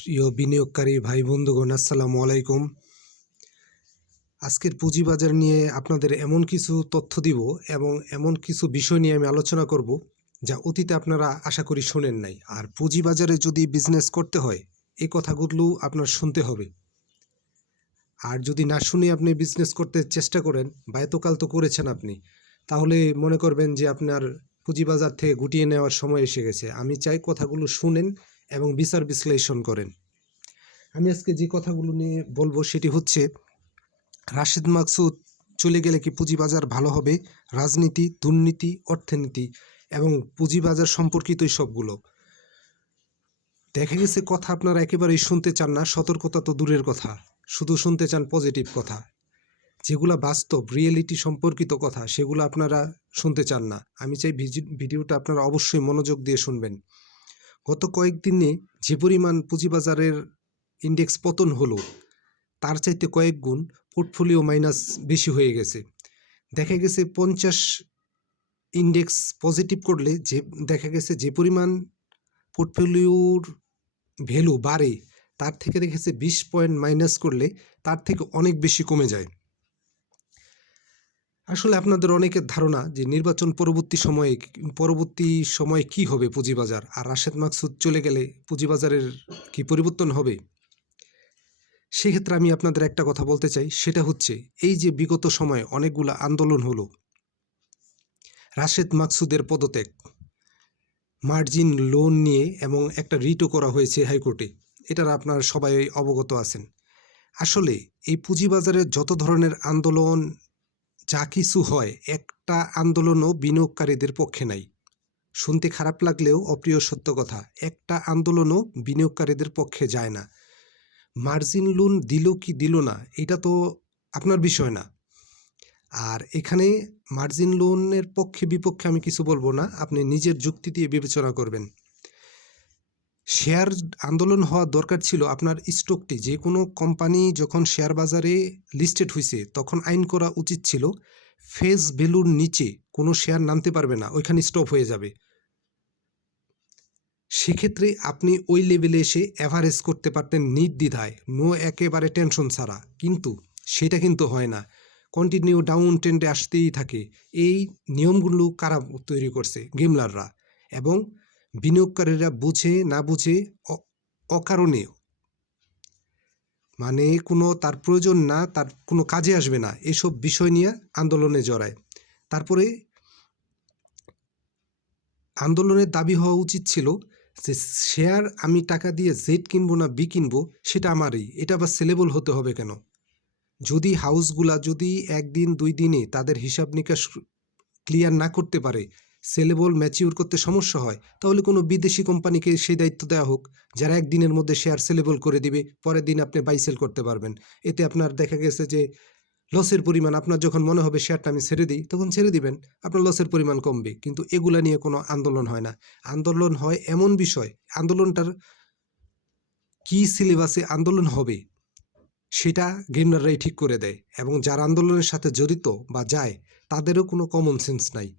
প্রিয় বিনিয়োগকারী ভাই বন্ধুগণ, আসসালামু আলাইকুম। আজকের পুঁজিবাজার নিয়ে আপনাদের এমন কিছু তথ্য দিব এবং এমন কিছু বিষয় নিয়ে আমি আলোচনা করব যা অতীতে আপনারা আশা করি শোনেন নাই। আর পুঁজিবাজারে যদি বিজনেস করতে হয় এই কথাগুলো আপনার শুনতে হবে। আর যদি না শুনে আপনি বিজনেস করতে চেষ্টা করেন বা এতকাল তো করেছেন আপনি, তাহলে মনে করবেন যে আপনার পুঁজিবাজার থেকে গুটিয়ে নেওয়ার সময় এসে গেছে। আমি চাই কথাগুলো শুনেন এবং বিচার বিশ্লেষণ করেন। আমি আজকে যে কথাগুলো নিয়ে বলবো সেটি হচ্ছে, রাশেদ মাকসুদ চলে গেলে কি পুঁজিবাজার ভালো হবে, রাজনীতি, দুর্নীতি, অর্থনীতি এবং পুঁজিবাজার সম্পর্কিত সবগুলো। দেখা গেছে কথা আপনারা একেবারেই শুনতে চান না, সতর্কতা তো দূরের কথা, শুধু শুনতে চান পজিটিভ কথা। যেগুলো বাস্তব রিয়েলিটি সম্পর্কিত কথা সেগুলো আপনারা শুনতে চান না। আমি চাই ভিডিওটা আপনারা অবশ্যই মনোযোগ দিয়ে শুনবেন। গত কয়েকদিনে যে পরিমাণ পুঁজিবাজারের ইন্ডেক্স পতন হলো তার চাইতে কয়েক গুণ পোর্টফোলিও মাইনাস বেশি হয়ে গেছে। দেখা গেছে 50 ইন্ডেক্স পজিটিভ করলে যে দেখা গেছে যে পরিমাণ পোর্টফোলিওর ভ্যালু বাড়ে তার থেকে দেখেছে 20 পয়েন্ট মাইনাস করলে তার থেকে অনেক বেশি কমে যায়। আসলে আপনাদের অনেকের ধারণা যে নির্বাচন পরবর্তী সময়ে কি হবে পুঁজিবাজার, আর রাশেদ মাকসুদ চলে গেলে পুঁজিবাজারের কি পরিবর্তন হবে। সেক্ষেত্রে আমি আপনাদের একটা কথা বলতে চাই, সেটা হচ্ছে এই যে বিগত সময়ে অনেকগুলো আন্দোলন হলো, রাশেদ মাকসুদের পদত্যাগ, মার্জিন লোন নিয়ে এবং একটা রিটও করা হয়েছে হাইকোর্টে, এটার আপনারা সবাই অবগত আছেন। আসলে এই পুঁজিবাজারের যত ধরনের আন্দোলন যা কিছু হয়, একটা আন্দোলনও বিনিয়োগকারীদের পক্ষে নাই। শুনতে খারাপ লাগলেও অপ্রিয় সত্য কথা, একটা আন্দোলনও বিনিয়োগকারীদের পক্ষে যায় না। মার্জিন লোন দিল কি দিল না এটা তো আপনার বিষয় না। আর এখানে মার্জিন লোনের পক্ষে বিপক্ষে আমি কিছু বলবো না, আপনি নিজের যুক্তি দিয়ে বিবেচনা করবেন। শেয়ার আন্দোলন হওয়া দরকার ছিল আপনার স্টকটি, যে কোনো কোম্পানি যখন শেয়ার বাজারে লিস্টেড হয়েছে তখন আইন করা উচিত ছিল ফেস ভ্যালুর নিচে কোনো শেয়ার নামতে পারবে না, ওইখানে স্টপ হয়ে যাবে। সেক্ষেত্রে আপনি ওই লেভেলে এসে অ্যাভারেজ করতে পারতেন নির্দ্বিধায়, একেবারে টেনশন ছাড়া, কিন্তু সেটা কিন্তু হয় না, কন্টিনিউ ডাউন ট্রেন্ডে আসতেই থাকে। এই নিয়মগুলো কারা তৈরি করছে? গেমলাররা। এবং বিনিয়োগকারীরা বুঝে না বুঝে অকারণে, মানে কোনো তার প্রয়োজন না, তার কোনো কাজে আসবে না এসব বিষয় নিয়ে আন্দোলনে জড়ায়। তারপরে আন্দোলনের দাবি হওয়া উচিত ছিল যে শেয়ার আমি টাকা দিয়ে জেড কিনবো না বি কিনবো সেটা আমারই, এটা আবার সেলেবল হতে হবে কেন? যদি হাউসগুলা যদি একদিন দুই দিনে তাদের হিসাব নিকাশ ক্লিয়ার না করতে পারে, সেলেবল ম্যাচিউর করতে সমস্যা হয়, তাহলে কোনো বিদেশি কোম্পানিকে সেই দায়িত্ব দেওয়া হোক, যারা একদিনের মধ্যে শেয়ার সেলেবল করে দিবে, পরের দিন আপনি বাই সেল করতে পারবেন। এতে আপনার দেখা গেছে যে লসের পরিমাণ, আপনার যখন মনে হবে শেয়ারটা আমি ছেড়ে দিই তখন ছেড়ে দিবেন, আপনার লসের পরিমাণ কমবে। কিন্তু এগুলা নিয়ে কোনো আন্দোলন হয় না। আন্দোলন হয় এমন বিষয়, আন্দোলনটার কি সিলেবাসে আন্দোলন হবে সেটা গেমরাররাই ঠিক করে দেয়, এবং যারা আন্দোলনের সাথে জড়িত বা যায় তাদেরও কোনো কমন সেন্স নাই।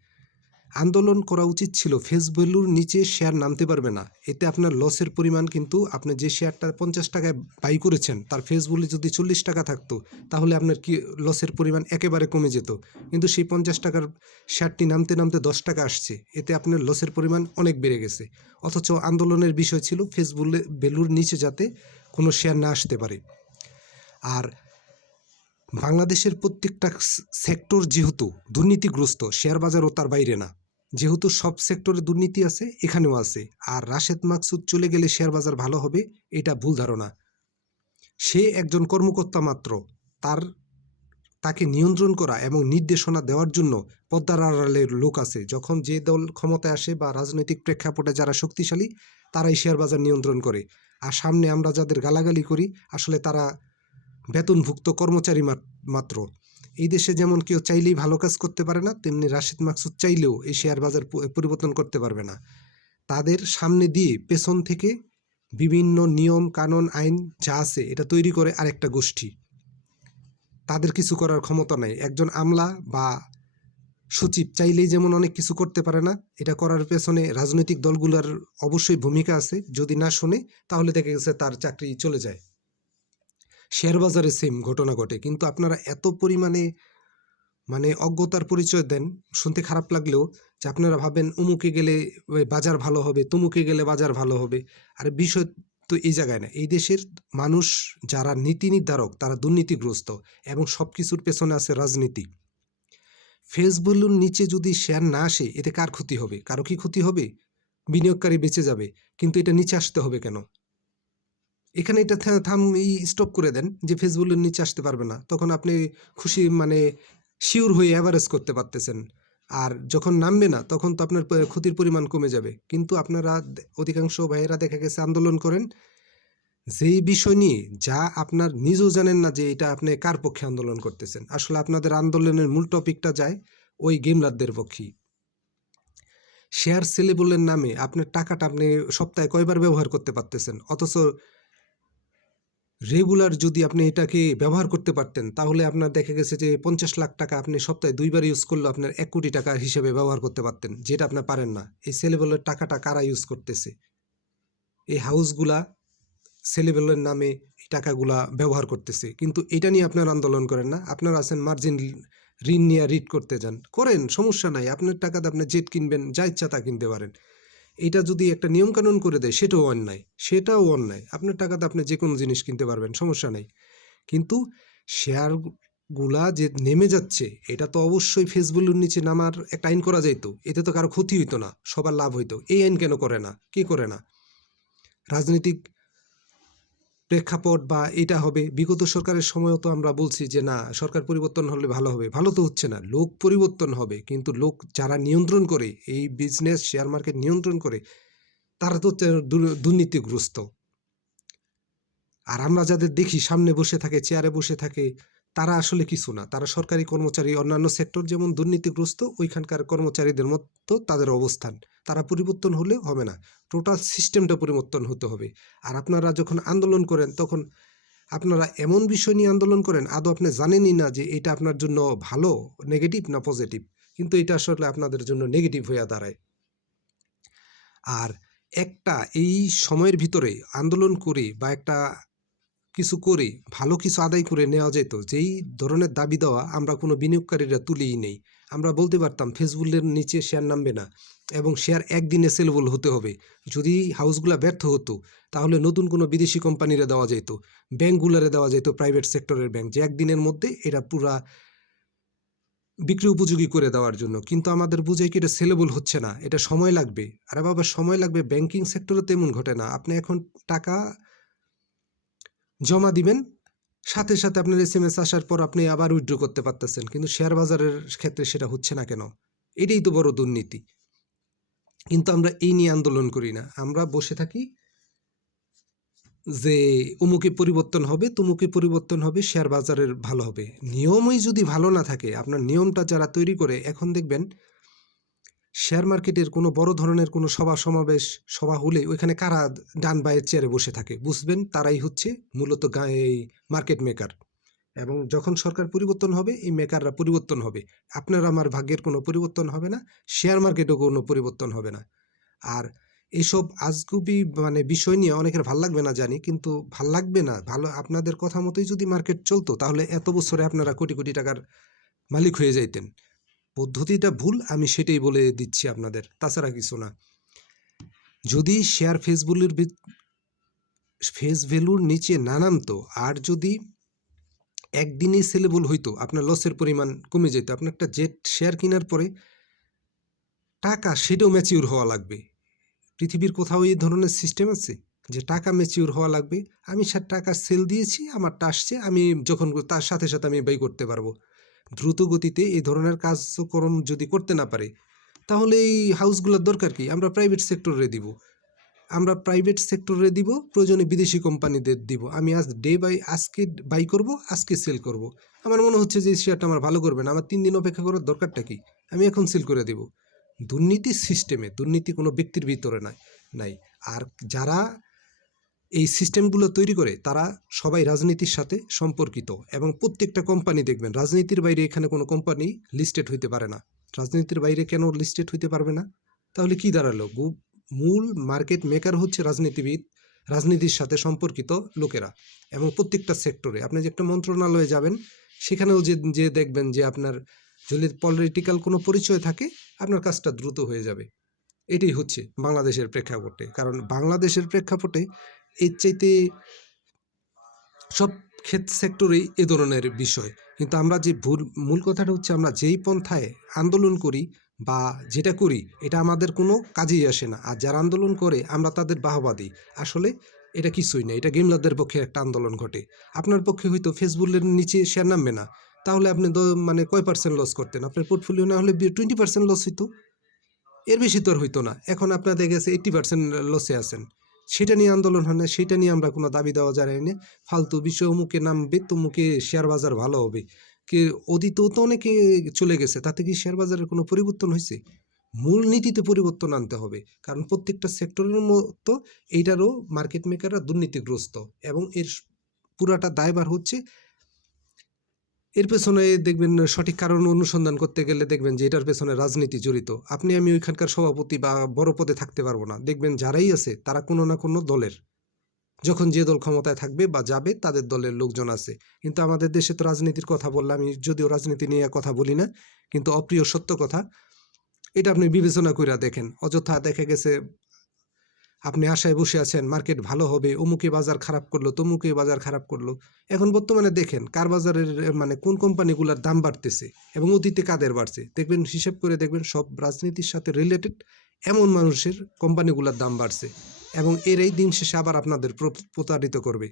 আন্দোলন করা উচিত ছিল ফেস ভ্যালুর নিচে শেয়ার নামতে পারবে না, এতে আপনার লসের পরিমাণ, কিন্তু আপনি যে শেয়ারটা 50 টাকায় বাই করেছেন তার ফেস ভ্যালু যদি 40 টাকা থাকতো তাহলে আপনার কি লসের পরিমাণ একেবারে কমে যেত। কিন্তু সেই 50 টাকার শেয়ারটি নামতে নামতে 10 টাকা আসছে, এতে আপনার লসের পরিমাণ অনেক বেড়ে গেছে। অথচ আন্দোলনের বিষয় ছিল ফেস ভ্যালুর নিচে যাতে কোনো শেয়ার না আসতে পারে। আর বাংলাদেশের প্রত্যেকটা সেক্টর যেহেতু দুর্নীতিগ্রস্ত, শেয়ার বাজারও তার বাইরে না, যেহেতু সব সেক্টরে দুর্নীতি আছে এখানেও আছে। আর রাশেদ মাকসুদ চলে গেলে শেয়ার বাজার ভালো হবে এটা ভুল ধারণা। সে একজন কর্মকর্তা মাত্র, তাকে নিয়ন্ত্রণ করা এবং নির্দেশনা দেওয়ার জন্য পদ্মার আড়ালের লোক আছে। যখন যে দল ক্ষমতায় আসে বা রাজনৈতিক প্রেক্ষাপটে যারা শক্তিশালী তারাই শেয়ার বাজার নিয়ন্ত্রণ করে। আর সামনে আমরা যাদের গালাগালি করি আসলে তারা বেতনভুক্ত কর্মচারী মাত্র। এই দেশে যেমন কেউ চাইলেই ভালো কাজ করতে পারে না, তেমনি রাশেদ মাকসুদ চাইলেও এই শেয়ার বাজার পরিবর্তন করতে পারবে না। তাদের সামনে দিয়ে পেছন থেকে বিভিন্ন নিয়ম কানুন আইন যা আছে এটা তৈরি করে আরেকটা গোষ্ঠী, তাদের কিছু করার ক্ষমতা নাই। একজন আমলা বা সচিব চাইলেই যেমন অনেক কিছু করতে পারে না, এটা করার পেছনে রাজনৈতিক দলগুলোর অবশ্যই ভূমিকা আছে। যদি না শোনে তাহলে দেখা গেছে তার চাকরি চলে যায়। শেয়ার বাজারে সেম ঘটনা ঘটে, কিন্তু আপনারা এত পরিমাণে অজ্ঞতার পরিচয় দেন, শুনতে খারাপ লাগলেও, যে আপনারা ভাবেন অমুকে গেলে ওই বাজার ভালো হবে, তমুকে গেলে বাজার ভালো হবে। আর বিষয় তো এই জায়গায় না। এই দেশের মানুষ যারা নীতি নির্ধারক তারা দুর্নীতিগ্রস্ত, এবং সব কিছুর পেছনে আছে রাজনীতি। ফেসবুকের নিচে যদি শেয়ার না আসে, এতে কার ক্ষতি হবে? কারো কি ক্ষতি হবে? বিনিয়োগকারী বেঁচে যাবে, কিন্তু এটা নিচে আসতে হবে কেন? এখানে এটা স্টপ করে দেন যে ফেসবুকের নিচে আসতে পারবে না, তখন আপনি খুশি শিওর হয়ে অ্যাভারেজ করতে পারতেছেন। আর যখন নামবে না তখন তো আপনার ক্ষতির পরিমাণ কমে যাবে। কিন্তু আপনারা অধিকাংশ ভাইয়েরা দেখা গেছে আন্দোলন করেন যেই বিষয় নিয়ে যা আপনার নিজেও জানেন না যে এটা আপনি কার পক্ষে আন্দোলন করতেছেন। আসলে আপনাদের আন্দোলনের মূল টপিকটা যায় ওই গেমলারদের পক্ষেই। শেয়ার সেলেবলের নামে আপনার টাকাটা আপনি সপ্তাহে কয়বার ব্যবহার করতে পারতেছেন, অথচ রেগুলার যদি আপনি এটাকে ব্যবহার করতে পারতেন তাহলে আপনার দেখা গেছে যে 50 লাখ টাকা আপনি সপ্তাহে 2বার ইউজ করলে আপনার 1 কোটি টাকা হিসেবে ব্যবহার করতে পারতেন, যেটা আপনার পারেন না। এই সেলেবলের টাকাটা কারা ইউজ করতেছে? এই হাউসগুলা সেলেবলের নামে এই টাকাগুলা ব্যবহার করতেছে, কিন্তু এটা নিয়ে আপনার আন্দোলন করেন না। আপনারা আছেন মার্জিন ঋণ নিয়ে রিড করতে যান, করেন, সমস্যা নাই। আপনার টাকাতে আপনি জেট কিনবেন, যা ইচ্ছা তা কিনতে পারেন। এটা যদি একটা নিয়মকানুন করে দেয় সেটাও অন্যায়। আপনার টাকাতে আপনি যে কোনো জিনিস কিনতে পারবেন, সমস্যা নেই। কিন্তু শেয়ারগুলা যে নেমে যাচ্ছে, এটা তো অবশ্যই ফেসবুকের নিচে নামার একটা আইন করা যাইতো, এতে তো কারো ক্ষতি হইতো না, সবার লাভ হইতো। এই আইন কেন করে না? কে করে না? রাজনৈতিক প্রেক্ষাপট বা এটা হবে। বিগত সরকারের সময়ও তো আমরা বলছি যে না, সরকার পরিবর্তন হলে ভালো হবে। ভালো তো হচ্ছে না, লোক পরিবর্তন হবে, কিন্তু লোক যারা নিয়ন্ত্রণ করে, এই বিজনেস শেয়ার মার্কেট নিয়ন্ত্রণ করে, তারা তো দুর্নীতিগ্রস্ত। আর আমরা যাদের দেখি সামনে বসে থাকে, চেয়ারে বসে থাকে, তারা আসলে কিছু না। তারা সরকারি কর্মচারী, অন্যান্য সেক্টর যেমন দুর্নীতিগ্রস্ত, ওইখানকার কর্মচারীদের মতো তাদের অবস্থান। তারা পরিবর্তন হলে হবে না, টোটাল সিস্টেমটা পরিবর্তন হতে হবে। আর আপনারা যখন আন্দোলন করেন তখন আপনারা এমন বিষয় নিয়ে আন্দোলন করেন আদৌ আপনি জানেনই না যে এটা আপনার জন্য ভালো, নেগেটিভ না পজিটিভ, কিন্তু এটা আসলে আপনাদের জন্য নেগেটিভ হয়ে দাঁড়ায়। আর একটা এই সময়ের ভিতরে আন্দোলন করে বা একটা কিছু করে ভালো কিছু আদায় করে নেওয়া যেত, যেই ধরনের দাবি দেওয়া আমরা কোনো বিনিয়োগকারীরা তুলেই নেই। আমরা বলতে পারতাম ফেসবুকের নিচে শেয়ার নামবে না, এবং শেয়ার একদিনে সেলেবল হতে হবে। যদি হাউসগুলা ব্যর্থ হতো তাহলে নতুন কোনো বিদেশি কোম্পানিরা দেওয়া যেত, ব্যাংকগুলারে দেওয়া যেত, প্রাইভেট সেক্টরের ব্যাংক, যে একদিনের মধ্যে এটা পুরা বিক্রি উপযোগী করে দেওয়ার জন্য। কিন্তু আমাদের বুঝাই কি এটা সেলেবল হচ্ছে না, এটা সময় লাগবে। আরে বাবা, সময় লাগবে, ব্যাংকিং সেক্টরে তেমন ঘটে না। আপনি এখন টাকা জমা দিবেন, সাথে সাথে আপনার এসএমএস আসার পর আপনি আবার উইথড্র করতে পারতেছেন, কিন্তু শেয়ার বাজারের ক্ষেত্রে সেটা হচ্ছে না কেন? এটাই তো বড় দুর্নীতি। কিন্তু আমরা এই নিয়ে আন্দোলন করি না, আমরা বসে থাকি যে অমুকে পরিবর্তন হবে, তমুকে পরিবর্তন হবে, শেয়ার বাজারের ভালো হবে। নিয়মই যদি ভালো না থাকে, আপনার নিয়মটা যারা তৈরি করে, এখন দেখবেন শেয়ার মার্কেটের কোনো বড় ধরনের কোনো সভা সভা হলে ওইখানে কারা ডান বায়ের চেয়ারে বসে থাকে বুঝবেন, তারাই হচ্ছে মূলত এই মার্কেট মেকার। এবং যখন সরকার পরিবর্তন হবে, এই মেকাররা পরিবর্তন হবে। আপনার আমার ভাগ্যের কোনো পরিবর্তন হবে না, শেয়ার মার্কেটও কোনো পরিবর্তন হবে না। আর এইসব আজগুবি বিষয় নিয়ে অনেকের ভাল লাগবে না জানি, কিন্তু ভাল লাগবে না, ভালো আপনাদের কথা মতোই যদি মার্কেট চলতো তাহলে এত বছরে আপনারা কোটি কোটি টাকার মালিক হয়ে যাইতেন। পদ্ধতিটা ভুল, আমি সেটাই বলে দিচ্ছি আপনাদের, তাছাড়া কিছু না। যদি শেয়ার ফেস ভ্যালুর নিচে না নামতো, আর যদি একদিনই সেলেবল হইতো, আপনার লসের পরিমাণ কমে যেত। আপনার একটা জেট শেয়ার কেনার পরে টাকা সেটাও ম্যাচিউর হওয়া লাগবে। পৃথিবীর কোথাও এই ধরনের সিস্টেম আছে যে টাকা ম্যাচিউর হওয়া লাগবে? আমি টাকা সেল দিয়েছি, আমারটা আসছে, আমি যখন তার সাথে সাথে আমি ব্যয় করতে পারবো। দ্রুত গতিতে এই ধরনের কার্যক্রম যদি করতে না পারে, তাহলে এই হাউসগুলোর দরকার কি? আমরা প্রাইভেট সেক্টরে দিব, প্রয়োজনে বিদেশি কোম্পানিদের দিব। আমি আজকে বাই করব, আজকে সেল করব। আমার মনে হচ্ছে যে শেয়ারটা আমার ভালো করবে না, আমার 3 দিন অপেক্ষা করার দরকারটা কি? আমি এখন সেল করে দেব। দুর্নীতি সিস্টেমে, দুর্নীতি কোনো ব্যক্তির ভিতরে নাই। আর যারা এই সিস্টেমগুলো তৈরি করে তারা সবাই রাজনীতির সাথে সম্পর্কিত, এবং প্রত্যেকটা কোম্পানি দেখবেন রাজনীতির বাইরে এখানে কোনো কোম্পানি লিস্টেড হইতে পারে না। রাজনীতির বাইরে কেন লিস্টেড হইতে পারবে না? তাহলে কি দাঁড়ালো? মূল মার্কেট মেকার হচ্ছে রাজনীতিবিদ, রাজনীতির সাথে সম্পর্কিত লোকেরা, এবং প্রত্যেকটা সেক্টরে আপনি যে একটা মন্ত্রণালয়ে যাবেন, সেখানেও যে দেখবেন যে আপনার যদি পলিটিক্যাল কোনো পরিচয় থাকে, আপনার কাজটা দ্রুত হয়ে যাবে। এটাই হচ্ছে বাংলাদেশের প্রেক্ষাপটে। কারণ বাংলাদেশের প্রেক্ষাপটে এর চাইতে সব সেক্টরেই এ ধরনের বিষয়। কিন্তু আমরা যে মূল কথাটা হচ্ছে, আমরা যেই পন্থায় আন্দোলন করি বা যেটা করি, এটা আমাদের কোনো কাজেই আসে না। আর যারা আন্দোলন করে আমরা তাদের বাহবা দিই। আসলে এটা কিছুই না, এটা গেমলারদের পক্ষে একটা আন্দোলন ঘটে। আপনার পক্ষে হয়তো ফেসবুকের নিচে শেয়ার নামবে না, তাহলে আপনি মানে কয় পার্সেন্ট লস করতেন? আপনার পোর্টফোলিও না হলে 20% লস হইতো, এর বেশি তো আর হইতো না। এখন আপনাদের গেছে 80% লসে আছেন, সেটা নিয়ে আন্দোলন হয় না, সেটা নিয়ে আমরা কোনো দাবি দেওয়া যায় না। ফালতু বিষয়, অমুকে নামবে, তমুকে শেয়ার বাজার ভালো হবে, কি অতীতেও তো অনেকে চলে গেছে, তাতে কি শেয়ার বাজারের কোনো পরিবর্তন হয়েছে? মূল নীতিতে পরিবর্তন আনতে হবে, কারণ প্রত্যেকটা সেক্টরের মতো এইটারও মার্কেট মেকাররা দুর্নীতিগ্রস্ত, এবং এর পুরাটা দায়ভার হচ্ছে, এর পেছনে দেখবেন সঠিক কারণ অনুসন্ধান করতে গেলে দেখবেন যে এটার পেছনে রাজনীতি জড়িত। আপনি আমি ওইখানকার সভাপতি বা বড় পদে থাকতে পারবো না, দেখবেন যারাই আছে তারা কোনো না কোনো দলের, যখন যে দল ক্ষমতায় থাকবে বা যাবে তাদের দলের লোকজন আছে। কিন্তু আমাদের দেশে তো রাজনীতির কথা বললে, আমি যদিও রাজনীতি নিয়ে কথা বলি না, কিন্তু অপ্রিয় সত্য কথা, এটা আপনি বিবেচনা করে দেখেন। অযথা দেখা গেছে আপনি আশায় বসে আছেন মার্কেট ভালো হবে, অমুকে বাজার খারাপ করলো, তমুকে বাজার খারাপ করলো। এখন বর্তমানে দেখেন কার বাজারের মানে কোন কোম্পানিগুলোর দাম বাড়তেছে এবং অতীতে কাদের বাড়ছে, দেখবেন হিসাব করে দেখবেন সব রাজনীতির সাথে রিলেটেড এমন মানুষের কোম্পানিগুলোর দাম বাড়ছে, এবং এরাই দিন শেষে আবার আপনাদের প্রতারিত করবে।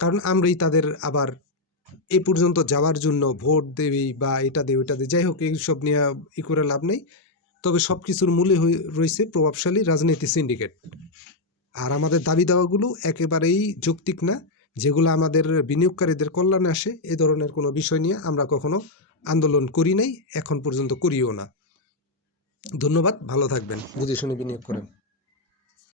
কারণ আমরাই তাদের আবার এ পর্যন্ত যাওয়ার জন্য ভোট দেই বা এটা দেই ওইটা দেই, যাই হোক এইসব নিয়ে ই করে লাভ নেই। তবে সব কিছুর মূলে রয়েছে প্রভাবশালী রাজনীতি সিন্ডিকেট। আর আমাদের দাবি দাওয়াগুলো একেবারেই যৌক্তিক না, যেগুলো আমাদের বিনিয়োগকারীদের কল্যাণে আসে, এ ধরনের কোনো বিষয় নিয়ে আমরা কখনো আন্দোলন করি নাই, এখন পর্যন্ত করিও না। ধন্যবাদ, ভালো থাকবেন, বুঝে শুনে বিনিয়োগ করেন।